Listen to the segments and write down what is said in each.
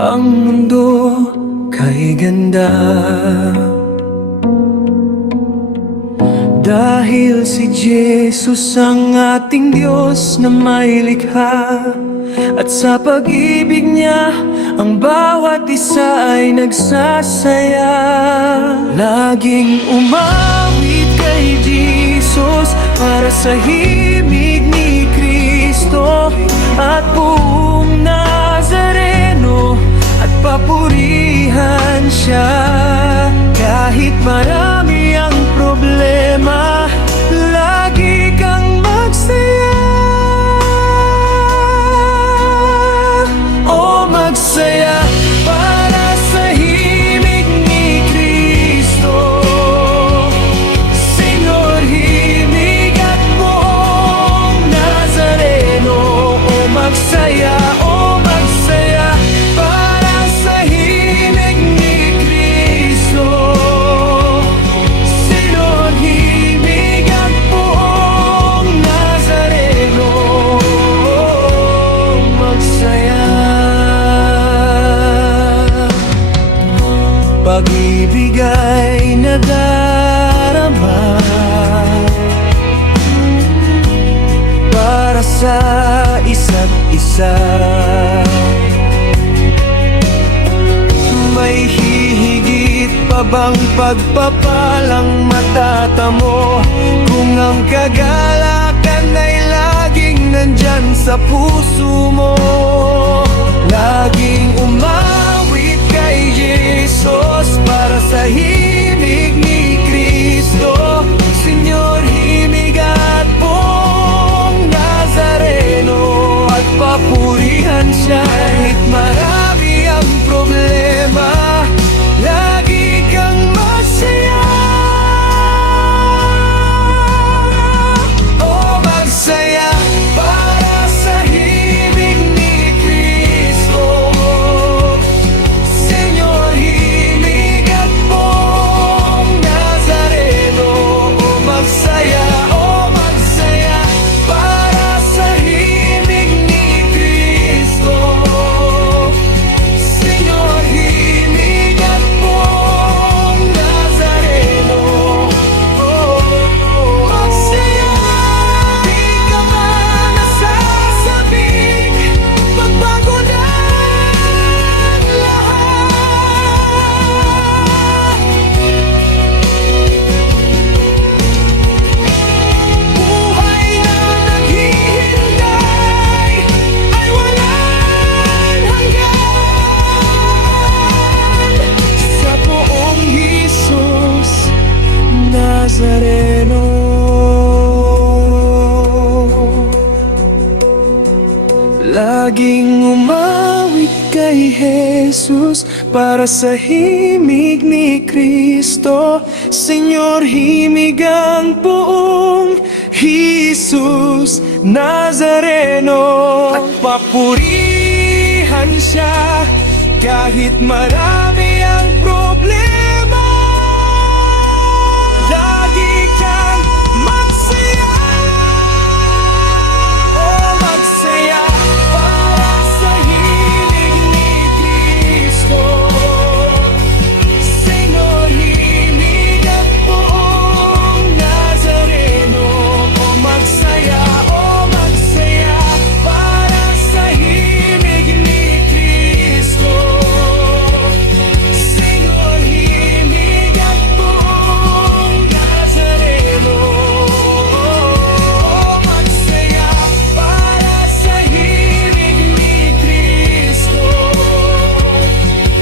Ang mundo kay ganda dahil si Jesus ang ating Diyos na may likha. At sa pag-ibig niya, ang bawat isa ay nagsasaya. Laging umawit kay Jesus para sa himig ni Kristo at buong Nazareno, at papurihan siya. Kahit marami ang problema, lagi kang magsaya. O magsaya para sa himig ni Kristo. Senyor, himig at buong Nazareno. O magsaya para sa himig ni Kristo. Senyor, himig at buong Nazareno. O magsaya. Pag-ibig ay nadarama para sa isa't isa. May hihigit pa bang pagpapalang matatamo kung ang kagalakan ay laging nandyan sa puso mo? Laging umawit kay Jesus para sa himig ni Kristo. Senyor, himig at buong Nazareno, at papurihan siya. Kahit marami ang problema, lagi kang masaya. O magsaya para sa himig ni Kristo. Senyor, himig at buong Nazareno. O magsaya para sa himig ni Kristo. Senyor, himig at buong Nazareno. Magsaya, di ka man nasasabik, magbago na ang lahat. Buhay na naghihintay ay walang hanggan sa poong Jesus Nazareno. Laging umawit kay Jesus para sa himig ni Kristo. Senyor, himig ang buong Jesus Nazareno, at papurihan siya. Kahit marami ang problema, lagi kang magsaya. O magsaya para sa himig ni Kristo. Senyor, himig at buong Nazareno. O magsaya para sa himig ni Kristo. Senyor, himig at buong Nazareno. O magsaya para sa himig ni Kristo.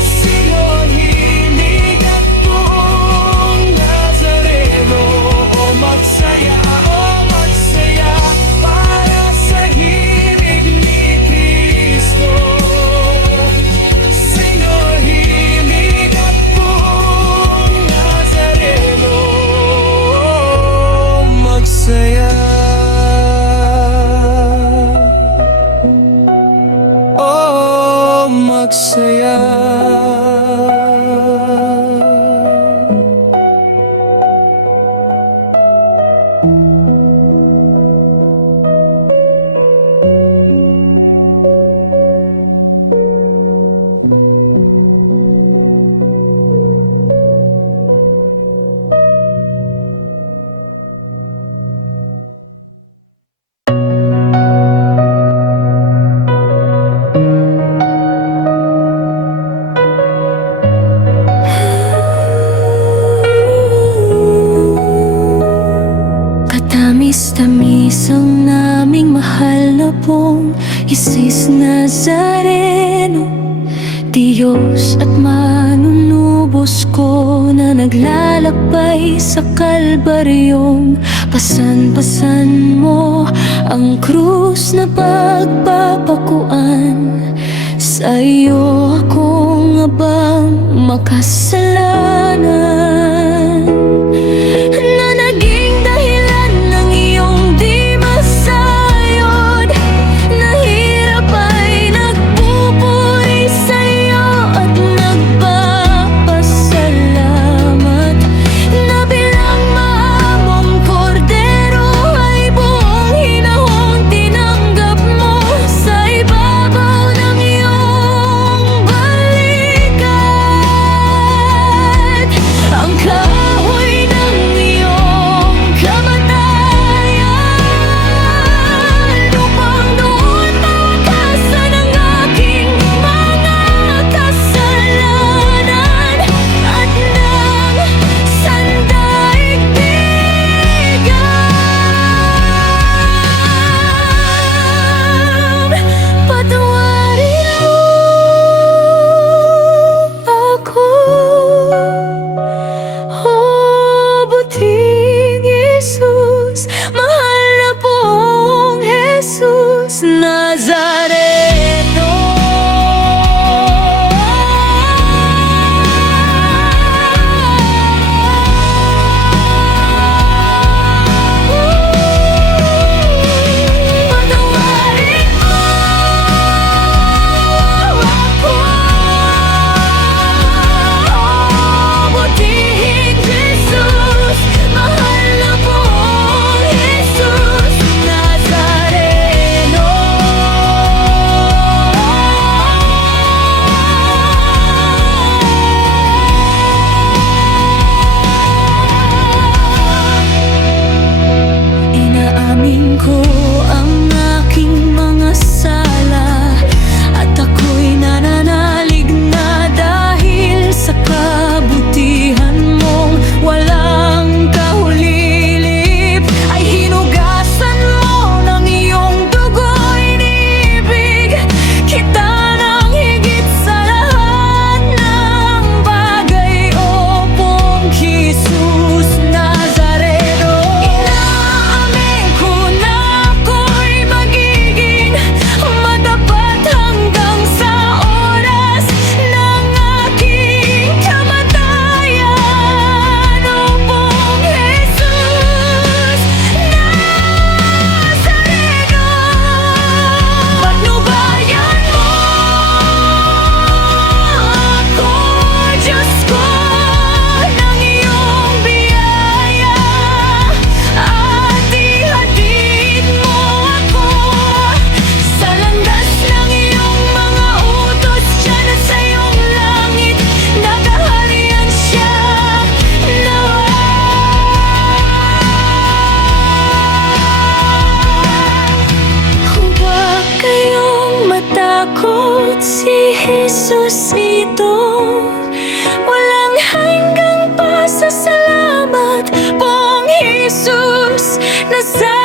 Senyor, himig at buong Nazareno. O magsaya para sa himig ni Kristo. Senyor, himig at buong Nazareno. O magsaya. O magsaya. Diyos at manunubos ko na naglalakbay sa kalbaryong pasan-pasan mo ang krus na pagpapakuan. Sa iyo akong abang makasalanan, na naging dahilan ng iyong di masayod. Nahirap ay nagpupuri sa iyo at nagpapasalamat, na bilang maamong kordero ay buong hinahong tinanggap mo sa ibabaw ng iyong balikat. Ang kahoy ng iyong kamatayan upang doon mawakasan ang aking mga kasalanan at ng sandaigdigan. Patawarin mo ako, oh buting Jesus, mahal na pong Jesus Nazareno. Patawarin mo ako, oh buting Jesus, mahal na pong Jesus Nazareno. Inaamin ko ang aking mga sala at ako'y nananalig na dahil sa kabutihan mong walang kahulilip ay hinugasan mo ng iyong dugo. Inibig kita ng higit sa lahat ng bagay, o pong Jesus Nazareno. Inaamin ko na ako'y magiging matapat hanggang sa oras ng aking kamatayan, o pong Jesus Nazareno. Patnubayan mo ako, Diyos ko, ng iyong biyaya at ihatid mo ako sa landas ng iyong mga utos. Diyan at sa iyong langit nakaharian siya nawa. Huwag kayong matakot, si Jesus ito, walang hanggang pasasalamat, pong Jesus Nazareno.